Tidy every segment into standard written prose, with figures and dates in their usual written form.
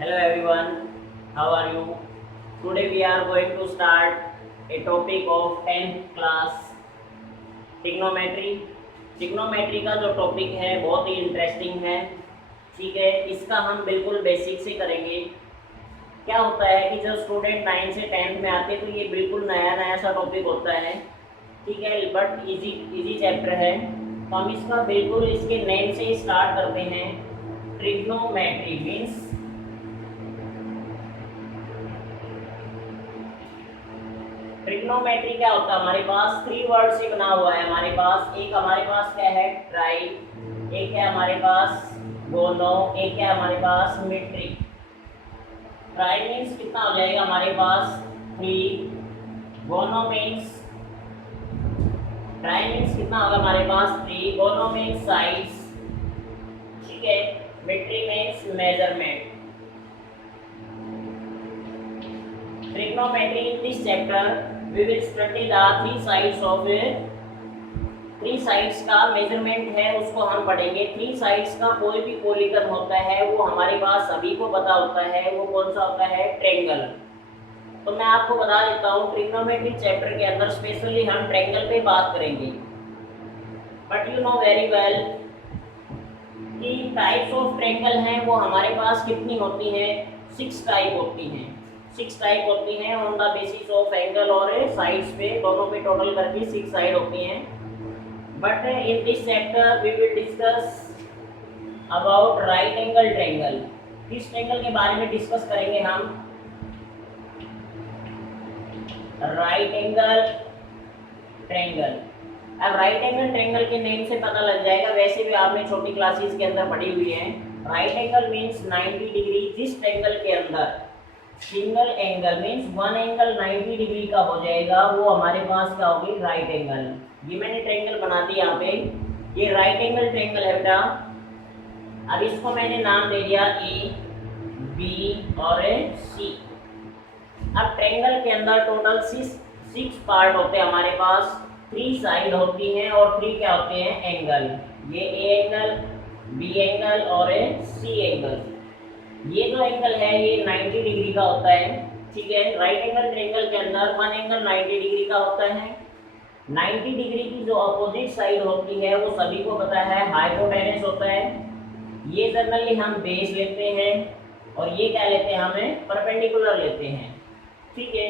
Hello everyone, how are you? Today we are going to start a topic of 10th class trigonometry. trigonometry का जो topic है बहुत ही interesting है। ठीक है, इसका हम बिल्कुल बेसिक से करेंगे। क्या होता है कि जब स्टूडेंट 9 से 10th में आते हैं तो ये बिल्कुल नया नया सा टॉपिक होता है। ठीक है, बट इजी इजी चैप्टर है, तो हम इसका बिल्कुल इसके नेम से स्टार्ट करते हैं। ट्रिग्नोमेट्री मीन्स ट्रिग्नोमेट्री क्या होता है? हमारे पास 3 वर्ड से बना हुआ है। हमारे पास क्या है? ट्राई, एक है हमारे पास गोनो, एक है हमारे पास मेट्रिक। ट्राई मीन्स कितना हो जाएगा हमारे पास 3, गोनो मीन्स ट्राई मीन्स कितना होगा हमारे पास 3, गोनो मीन्स साइज। ठीक है, metric means measurement. Trigonometry in this chapter we will study the three sides का मेजरमेंट है उसको हम पढ़ेंगे। 3 साइड्स का कोई भी पॉलीगन होता है वो हमारे पास सभी को पता होता है, वो कौन सा होता है? ट्रायंगल। तो मैं आपको बता देता हूँ ट्रिग्नोमेट्री चैप्टर के अंदर स्पेशली हम ट्रायंगल पे बात करेंगे। But you know very well कि टाइप्स ऑफ ट्रायंगल हैं वो हमारे पास कितनी होती हैं? 6 टाइप होती हैं। 6 टाइप होती हैं on the basis of angle और साइड्स पे, दोनों पे टोटल करके 6 साइड होती हैं। But in this chapter we will discuss about right angle triangle. किस ट्रायंगल के बारे में डिस्कस करेंगे हम? Right angle triangle. अब राइट एंगल ट्रायंगल के नेम से पता लग जाएगा, वैसे भी आपने छोटी क्लासेस के अंदर पढ़ी हुई है। Right angle means 90 degree. जिस ट्रायंगल के अंदर single angle means one angle 90 degree का हो जाएगा वो हमारे पास क्या होगी? Right angle. ये मैंने ट्रायंगल बना दिया यहाँ पे, ये राइट एंगल ट्रायंगल है बेटा। अब इसको मैंने नाम दे दिया ए, बी और सी। अब ट्रायंगल के अंदर टोटल 6 पार्ट होते हैं हमारे पास। 3 साइड होती हैं और 3 क्या होते हैं? एंगल। ये ए एंगल, बी एंगल और सी एंगल। ये जो एंगल है ये 90 डिग्री का होता है। ठीक है, राइट एंगल ट्रायंगल के अंदर वन एंगल 90 डिग्री का होता है। 90 डिग्री की जो अपोजिट साइड होती है वो सभी को पता है हाइपोटेनस होता है। ये जनरली हम बेस लेते हैं और ये क्या लेते हैं? हमें परपेंडिकुलर लेते हैं। ठीक है,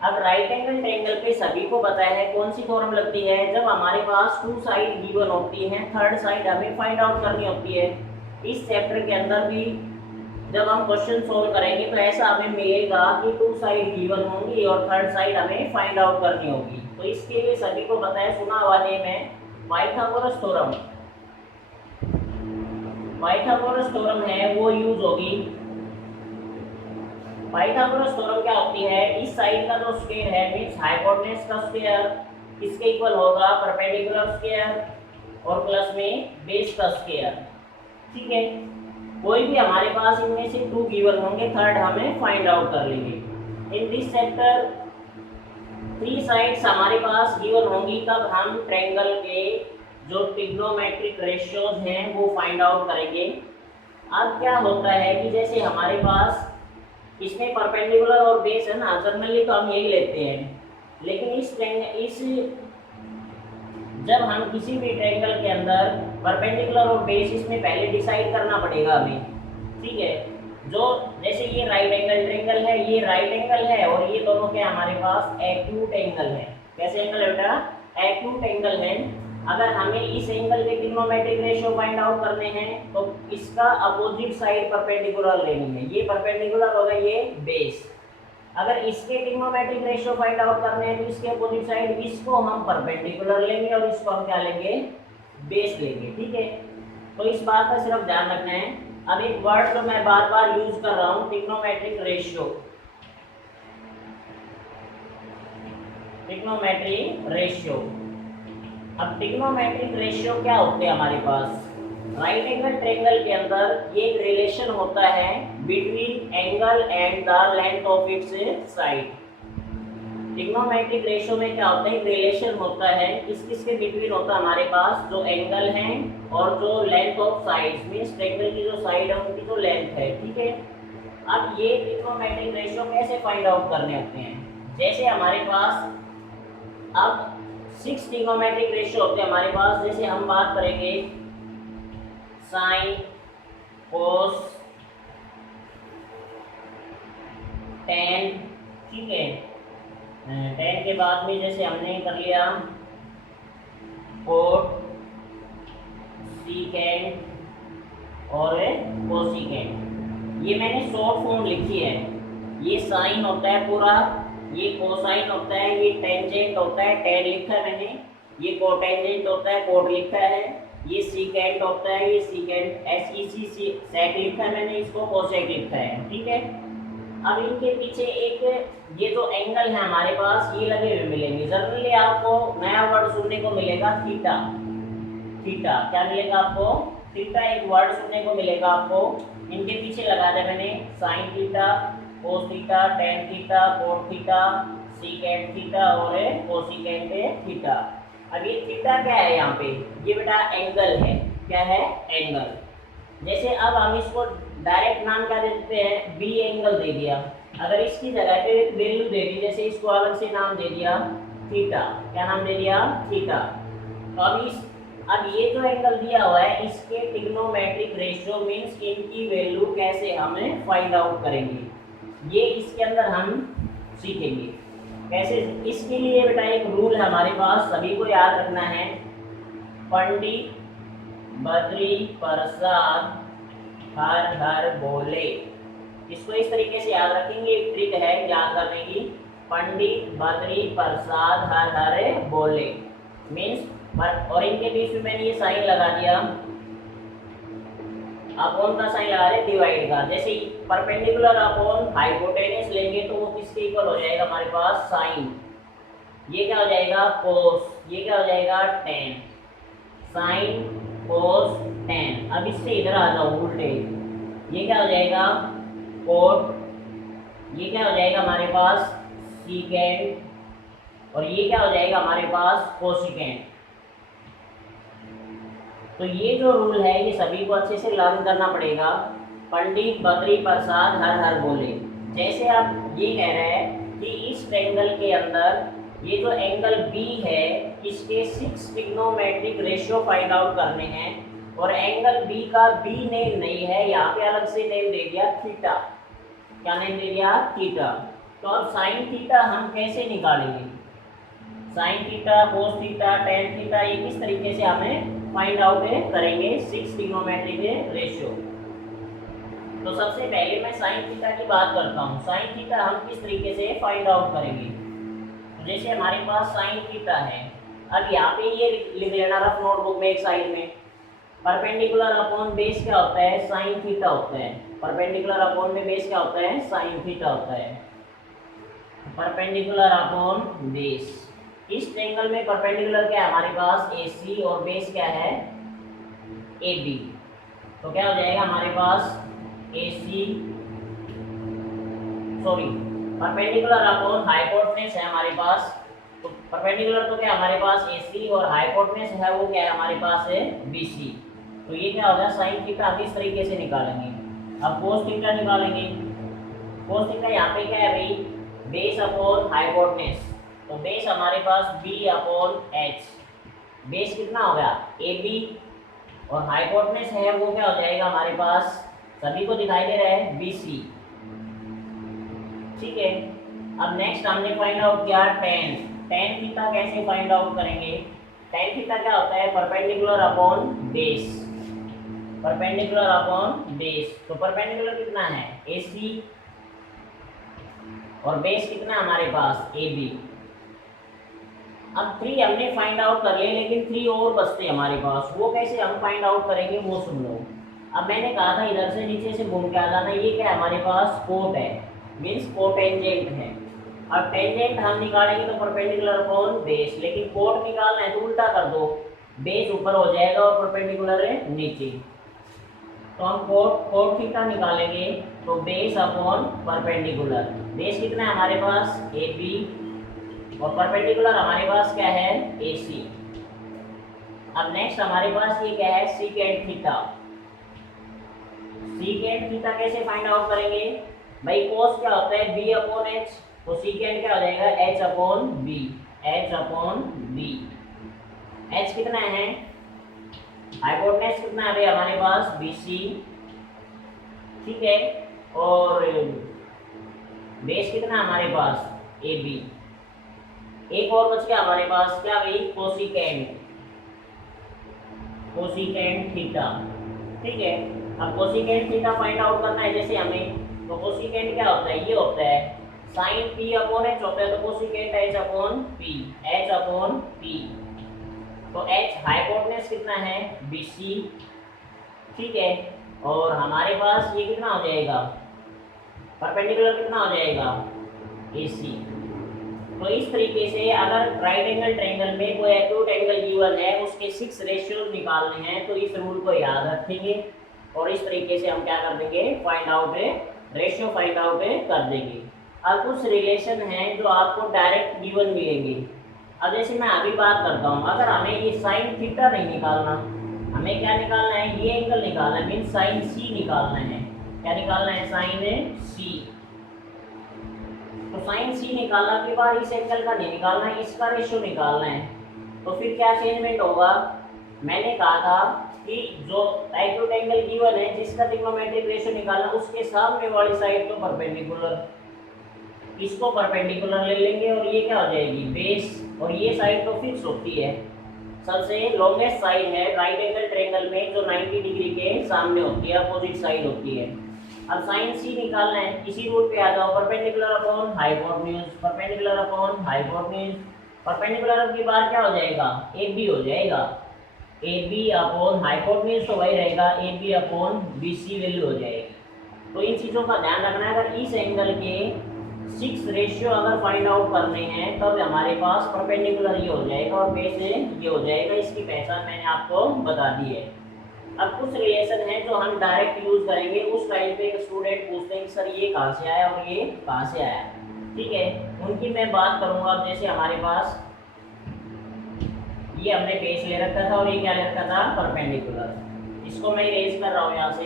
अब राइट एंगल ट्रायंगल पे सभी को पता है कौन सी फॉर्म लगती है? जब हमारे पास 2 साइड गिवन होती हैं, थर्ड साइड हमें फाइंड आउट करनी होती है। इस चैप्टर के अंदर भी जब हम क्वेश्चन सोल्व करेंगे तो ऐसा हमें मिलेगा कि 2 साइड गिवन होंगी और थर्ड साइड हमें फाइंड आउट करनी होगी। तो इसके लिए सभी को पता है, सुना हुआ नेम है पाइथागोरस थ्योरम। पाइथागोरस थ्योरम है वो यूज होगी। पाइथागोरस थ्योरम क्या होती है? इस साइड का जो स्क्वायर है मींस हाइपोटेनस का स्क्वायर किसके इक्वल होगा? परपेंडिकुलर स्क्वायर और प्लस में बेस का स्क्वायर। ठीक है, कोई भी हमारे पास इनमें से 2 गिवन होंगे, थर्ड हमें फाइंड आउट कर लेंगे। इन दिस चैप्टर 3 साइड्स हमारे पास गिवन होंगी, तब हम ट्रायंगल के जो ट्रिग्नोमेट्रिक रेशियोज हैं वो फाइंड आउट करेंगे। अब क्या होता है कि जैसे हमारे पास इसमें परपेंडिकुलर और बेस है ना, जनरली तो हम यही लेते हैं, लेकिन इस जब हम किसी भी ट्रायंगल के अंदर परपेंडिकुलर और बेस इसमें पहले डिसाइड करना पड़ेगा हमें। ठीक है, जो जैसे ये राइट एंगल ट्रायंगल है, ये राइट एंगल है और ये दोनों के हमारे पास एक्यूट एंगल है। कैसे एंगल है बेटा? एक्यूट एंगल है। अगर हमें इस एंगल के ट्रिग्नोमेट्रिक रेशियो फाइंड आउट करने हैं तो इसका अपोजिट साइड परपेंडिकुलर लेनी है। ये परपेंडिकुलर होगा, ये बेस। अगर इसके ट्रिग्नोमेट्रिक रेशियो फाइंड आउट करने हैं तो इसके अपोजिट साइड इसको हम परपेंडिकुलर लेंगे और इसको हम क्या लेंगे? बेस लेंगे। ठीक है, तो इस बात का सिर्फ ध्यान रखना है। अब एक वर्ड जो मैं बार बार यूज कर रहा हूं, ट्रिग्नोमेट्रिक रेशियो। Trigonometric ratio. अब ट्रिग्नोमेट्रिक रेशियो क्या होते हैं हमारे पास? राइट एंगल ट्रायंगल के अंदर एक रिलेशन होता है between angle and the length of its side. Trigonometric ratio में क्या होता है? रिलेशन होता है, किस किस के बिटवीन होता है हमारे पास? जो एंगल हैं और जो length of sides means triangle की जो साइड है उनकी जो लेंथ है। ठीक है, अब ये ट्रिग्नोमेट्रिक रेशियो कैसे फाइंड आउट करने होते हैं, जैसे हमारे पास अब 6 ट्रिग्नोमेट्रिक रेशियो होते हैं हमारे पास। जैसे हम बात करेंगे साइन, कोस, टेन, ठीक है। टेन के बाद में जैसे हमने कर लिया कोट, सीकेंड और कोसिकेंड। ये मैंने शॉर्ट फॉर्म लिखी है। ये साइन होता है पूरा, ये कोसाइन होता है, ये टेंजेंट होता है, टेन लिखा है मैंने, ये कोटेंजेंट होता है, कोट लिखा है, ये सीकेंट होता है, ये सीकेंट सेक लिखा है मैंने, इसको कोसेक लिखा है, ठीक है। अब इनके पीछे एक ये जो एंगल है हमारे पास ये लगे हुए मिलेंगे। जनरली आपको नया वर्ड सुनने को मिलेगा थीटा। थीटा क्या मिलेगा आपको? थीटा एक वर्ड सुनने को मिलेगा आपको। इनके पीछे लगा दिया मैंने sine theta, cos theta, tan theta, cot theta, secant theta और कोसिकेंट थीटा। अब ये थीटा क्या है यहाँ पे? ये बेटा एंगल है। क्या है? एंगल। जैसे अब हम इसको डायरेक्ट नाम क्या दे देते हैं? बी एंगल दे दिया। अगर इसकी जगह पे एक वैल्यू दे दी, जैसे इसको अलग से नाम दे दिया थीटा। क्या नाम दे दिया? थीटा। तो अब ये जो एंगल दिया हुआ है इसके ट्रिग्नोमेट्रिक रेशियो मींस इनकी वैल्यू कैसे हमें फाइंड आउट करेंगे, ये इसके अंदर हम सीखेंगे कैसे। इसके लिए बेटा एक रूल है हमारे पास, सभी को याद रखना है। पंडित बद्री प्रसाद हर हर बोले। इसको इस तरीके से याद रखेंगे, एक ट्रिक है याद करने की। पंडित बद्री प्रसाद हर हर बोले मीन्स, और इनके बीच में मैंने ये साइन लगा दिया, अपॉन का साइन लगा रहे डिवाइड का। जैसे परपेंडिकुलर अपॉन हाइपोटेनस लेंगे तो वो किसके इक्वल हो जाएगा हमारे पास? साइन। ये क्या हो जाएगा? कोस। ये क्या हो जाएगा? टेन। Sine cos ten. अब इससे इधर आ जाओ उल्टे, ये क्या हो जाएगा? कोट। ये क्या हो जाएगा हमारे पास? सीकेंड। और ये क्या हो जाएगा हमारे पास? कोसिकेंड। तो ये जो रूल है ये सभी को अच्छे से लर्न करना पड़ेगा। पंडित बद्री प्रसाद हर हर बोले। जैसे आप ये कह रहे हैं कि इस ट्रायंगल के अंदर ये जो एंगल बी है इसके 6 ट्रिग्नोमेट्रिक रेशियो फाइंड आउट करने हैं, और एंगल बी का बी नेम नहीं है, यहाँ पे अलग से नेम दे दिया थीटा। क्या नेम दे दिया? थीटा। तो अब साइन थीटा हम कैसे निकालेंगे? Sine theta, cos theta, tan theta, ये किस तरीके से हमें फाइंड आउट करेंगे 6 ट्रिग्नोमेट्रिक रेशियो। तो सबसे पहले मैं साइन थीटा की बात करता हूँ। साइन थीटा हम किस तरीके से फाइंड आउट करेंगे? तो जैसे हमारे पास साइन थीटा है, अब यहाँ पे ये लिख लेना रफ नोटबुक में एक साइड में। परपेंडिकुलर अपॉन बेस क्या होता है? साइन थीटा होता है। परपेंडिकुलर अपॉन में बेस क्या होता है? साइन थीटा होता है। Perpendicular upon base. इस ट्रायंगल में परपेंडिकुलर क्या है हमारे पास? AC और बेस क्या है? AB। तो क्या हो जाएगा हमारे पास? AC sorry perpendicular upon hypotenuse है हमारे पास। तो परपेंडिकुलर तो क्या हमारे पास? AC और हाइपोटेनस है वो क्या है हमारे पास? है BC। तो ये क्या होगा? साइन थीटा इस तरीके से निकालेंगे। अब कोस थीटा निकालेंगे। कोस थीटा यहाँ पे क्या है भाई? Base upon hypotenuse. तो बेस हमारे पास B अपॉन H। बेस कितना हो गया? AB, और हाइपोटेनस है वो क्या हो जाएगा हमारे पास? सभी को दिखाई दे रहा है BC, ठीक है। अब नेक्स्ट हमने फाइंड आउट किया टेन। टेन थीटा कैसे फाइंड आउट करेंगे? टेन थीटा क्या होता है? Perpendicular upon base. Perpendicular upon base. तो परपेंडिकुलर कितना है? AC, और बेस कितना हमारे पास? AB। अब 3 हमने फाइंड आउट कर लिए, लेकिन 3 और बचते हमारे पास। वो कैसे हम फाइंड आउट करेंगे वो सुन लो। अब मैंने कहा था इधर से नीचे से घूम के आ जाना। ये क्या है हमारे पास? कोट है, मीन्स कोटेंजेंट है। अब टेंजेंट हम निकालेंगे तो परपेंडिकुलर अपॉन बेस, लेकिन कोट निकालना है तो उल्टा कर दो, बेस ऊपर हो जाएगा और परपेंडिकुलर है नीचे। तो हम कोट थीटा निकालेंगे तो बेस अपॉन परपेंडिकुलर। बेस कितना है हमारे पास? AB, और परपेंडिकुलर हमारे पास क्या है? AC। अब नेक्स्ट हमारे पास ये क्या है? Secant theta. सीकेंट थीटा कैसे फाइंड आउट करेंगे? भाई cos क्या होता है b अपॉन h, तो secant क्या हो जाएगा h upon b, h upon b। h कितना है, हाइपोटेनस कितना है भाई हमारे पास BC, ठीक है, और बेस कितना है हमारे पास AB। एक और बच गया हमारे पास क्या भाई, कोसिकेंट, कोसिकेंट थीटा, ठीक है। अब कोसिकेंट थीटा फाइंड आउट करना है जैसे हमें, तो कोसिकेंट क्या होता है, ये होता है sin p अपॉन h होता है, तो cosecant h upon p, h upon p। तो h हाइपोटेनस कितना है BC, ठीक है, और हमारे पास ये कितना हो जाएगा, परपेंडिकुलर कितना हो जाएगा AC। तो इस तरीके से अगर राइट एंगल ट्रायंगल में कोई एक्यूट एंगल गिवन है, उसके 6 रेशियोज निकालने हैं, तो इस रूल को याद रखेंगे और इस तरीके से हम क्या कर देंगे, find out ratio find out कर देंगे। अब कुछ रिलेशन हैं जो आपको डायरेक्ट गिवन मिलेंगे। अब जैसे मैं अभी बात करता हूँ, अगर हमें ये साइन थीटा नहीं निकालना, हमें क्या निकालना है, ये एंगल निकालना है, मीन साइन सी निकालना है। क्या निकालना है, साइन सी। तो साइन सी निकालना के बाद इस एंगल का नहीं निकालना है, इसका रेशियो निकालना है। तो फिर क्या चेंजमेंट होगा, मैंने कहा था कि जो एक्यूट एंगल गिवन है जिसका ट्रिग्नोमेट्रिक रेशियो निकालना, उसके सामने वाली साइड तो परपेंडिकुलर, इसको परपेंडिकुलर ले लेंगे और ये क्या हो जाएगी बेस, और ये साइड तो फिक्स होती है। सबसे लॉन्गेस्ट साइड है राइट एंगल ट्रायंगल में जो 90 डिग्री के सामने होती है, अपोजिट साइड होती है। अब साइन सी निकालना है, इसी रूट पे आ जाओ, perpendicular upon hypotenuse, perpendicular upon hypotenuse. Perpendicular के बाद क्या हो जाएगा, AB हो जाएगा, AB अपॉन हाइपोटेन्यूज तो वही रहेगा, AB अपॉन BC वैल्यू हो जाएगी। तो इन चीज़ों का ध्यान रखना है। अगर इस एंगल के 6 रेशियो अगर फाइंड आउट करने हैं, तब हमारे पास परपेंडिकुलर ये हो जाएगा और बेस ये हो जाएगा। इसकी पहचान मैंने आपको बता दी है। अब कुछ रिलेशन है जो हम डायरेक्ट यूज करेंगे। उस टाइम पे स्टूडेंट पूछते हैं कि सर ये कहाँ से आया और ये कहाँ से आया, ठीक है, उनकी मैं बात करूंगा। अब जैसे हमारे पास ये हमने बेस ले रखा था और ये क्या ले रखा था, परपेंडिकुलर। इसको मैं इरेज कर रहा हूँ यहाँ से,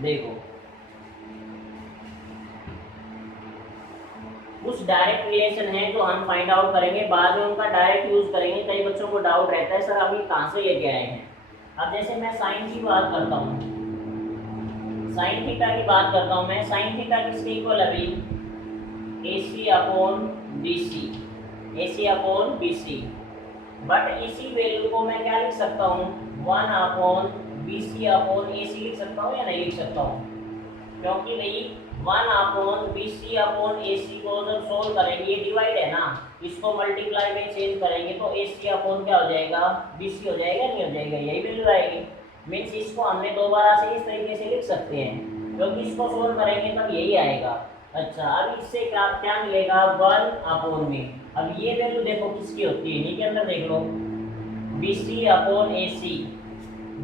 देखो कुछ डायरेक्ट रिलेशन है जो हम फाइंड आउट करेंगे, बाद में उनका डायरेक्ट यूज करेंगे। कई बच्चों को डाउट रहता है सर अभी कहाँ से लेके आए हैं। अब जैसे मैं साइन की बात करता हूँ, साइन थीटा की बात करता हूँ मैं, साइन थीटा किसके इक्वल है अभी, AC upon BC, AC upon BC। But इसी वैल्यू को मैं क्या लिख सकता हूँ, 1 अपॉन BC अपॉन AC लिख सकता हूँ या नहीं लिख सकता हूँ, क्योंकि भाई 1 अपॉन BC अपॉन AC को जब सोल्व करेंगे, ये डिवाइड है ना, इसको मल्टीप्लाई में चेंज करेंगे तो AC अपॉन क्या हो जाएगा, BC हो जाएगा, नहीं हो जाएगा, यही वैल्यू आएगी। मीन्स इसको हमने दोबारा से इस तरीके से लिख सकते हैं, क्योंकि इसको सोल्व करेंगे तब यही आएगा। अच्छा, अब इससे क्या क्या मिलेगा, 1 अपॉन में, अब ये वैल्यू देखो किसकी होती है, नीचे अंदर देख लो, BC upon AC,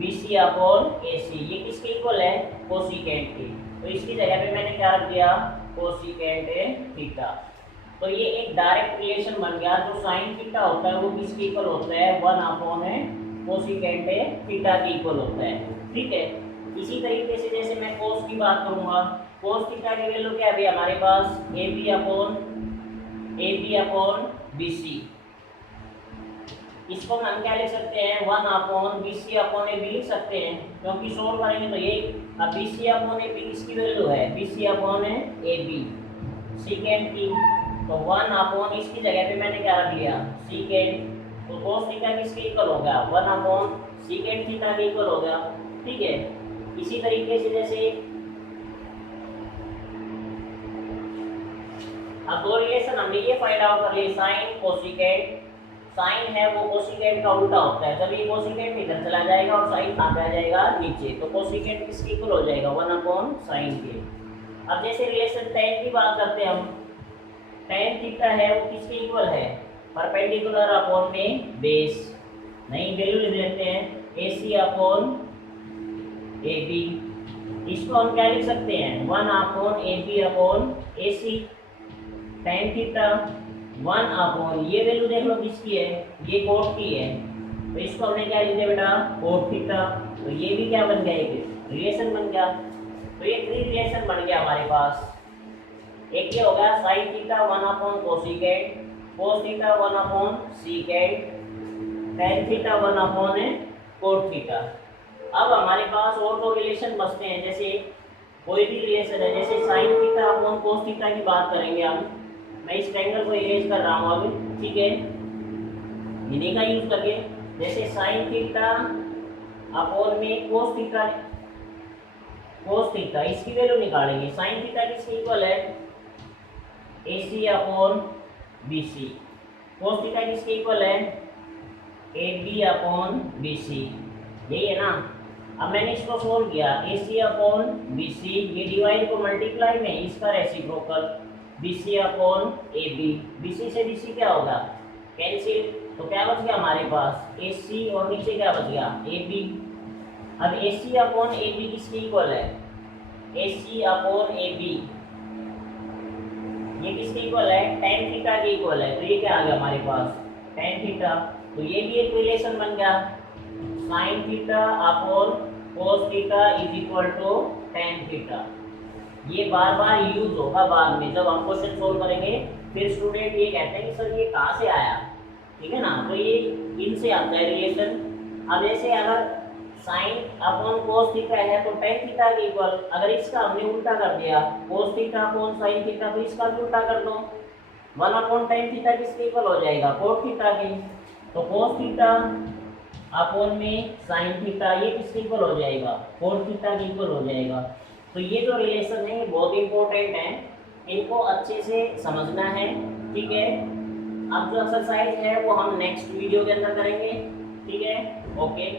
BC upon AC, ये किसके इक्वल है, कोसिकेंट के। तो इसकी जगह पे मैंने क्या रख दिया, कोसिकेंट थीटा। तो ये एक डायरेक्ट रिलेशन बन गया। जो साइन थीटा होता है वो किसके इक्वल होता है, 1 अपॉन कोसिकेंट थीटा के इक्वल होता है, ठीक है। इसी तरीके से जैसे मैं कोस की बात करूंगा, कोस थीटा की वैल्यू क्या है अभी हमारे पास, AB अपॉन BC। इसको हम क्या लिख सकते हैं, 1 अपॉन BC अपॉन AB लिख सकते हैं, क्योंकि सोल्व करेंगे तो ये, अब BC अपॉन AB किसकी वैल्यू है, BC अपॉन AB सीकेंट की। तो 1 अपॉन इसकी जगह पे मैंने क्या रख लिया, सीकेंट। तो cos थीटा किसके इक्वल हो गया, 1 अपॉन सीकेंट थीटा के इक्वल हो गया, ठीक है। इसी तरीके से जैसे अब दो रिलेशन हमने ये फाइंड आउट कर लिए, साइन कोसिकेंट। साइन है वो कोसिकेंट का उल्टा होता है, जब ये कोसिकेंट इधर चला जाएगा और साइन कहाँ पे आ जाएगा, नीचे। तो कोसिकेंट किसके इक्वल हो जाएगा, 1 अपॉन साइन के। अब जैसे रिलेशन tan की बात करते हैं हम, tan थीटा है वो किसके इक्वल है, परपेंडिकुलर अपॉन में बेस, नहीं वैल्यू लिख लेते हैं, AC अपॉन AB। इसको हम क्या लिख सकते हैं, 1 upon AB upon AC। tan theta 1 upon, ये वैल्यू देख लो किसकी है, ये कोट की है, तो इसको हमने क्या लिख दिया बेटा, कोट थीटा। तो ये भी क्या बन गया, एक रिलेशन बन गया। तो ये 3 रिलेशन बन गया हमारे पास। एक ये हो गया sine theta 1 upon cosecant, cos theta 1 upon secant, tan theta 1 upon cot theta. अब हमारे पास और 2 रिलेशन बचते हैं, जैसे कोई भी रिलेशन है, जैसे sine theta upon cos theta की बात करेंगे हम। मैं इस ट्रायंगल को इरेज कर रहा हूँ अब, ठीक है, इन्हीं का यूज करके। जैसे साइन थीटा अपॉन में कोस थीटा, कोस थीटा इसकी वैल्यू निकालेंगे। साइन थीटा किसके इक्वल है, AC upon BC। Cos theta किसके इक्वल है, AB अपॉन BC। यही है ना। अब मैंने इसको सोल्व किया, AC अपॉन BC, ये डिवाइड को मल्टीप्लाई में इसका reciprocal BC upon AB। BC से BC क्या होगा, कैंसिल। तो क्या बच गया हमारे पास, AC और नीचे क्या बच गया, AB। अब AC अपॉन AB किसके इक्वल है, AC अपॉन AB, ये किसके इक्वल है, tan थीटा के इक्वल है। तो ये क्या आ गया हमारे पास, tan थीटा। तो ये भी एक रिलेशन बन गया, sin theta upon cos theta is equal to tan theta. ये बार बार यूज होगा बाद में जब हम क्वेश्चन सोल्व करेंगे। फिर स्टूडेंट ये कहते हैं कि सर ये कहाँ से आया, ठीक है ना। तो ये इनसे आता है रिलेशन। अब जैसे अगर साइन अपॉन कोस थीटा है तो tan थीटा के इक्वल, अगर इसका हमने उल्टा कर दिया cos theta upon sine theta, तो इसका भी उल्टा कर दो, 1 अपॉन tan थीटा किसके इक्वल हो जाएगा, कोट थीटा के। तो कोस थीटा अपॉन में साइन थीटा ये किसके इक्वल हो जाएगा, कोट थीटा के इक्वल हो जाएगा। तो ये जो रिलेशन है ये बहुत इंपॉर्टेंट है, इनको अच्छे से समझना है, ठीक है। अब जो एक्सरसाइज है वो हम नेक्स्ट वीडियो के अंदर करेंगे, ठीक है, ओके।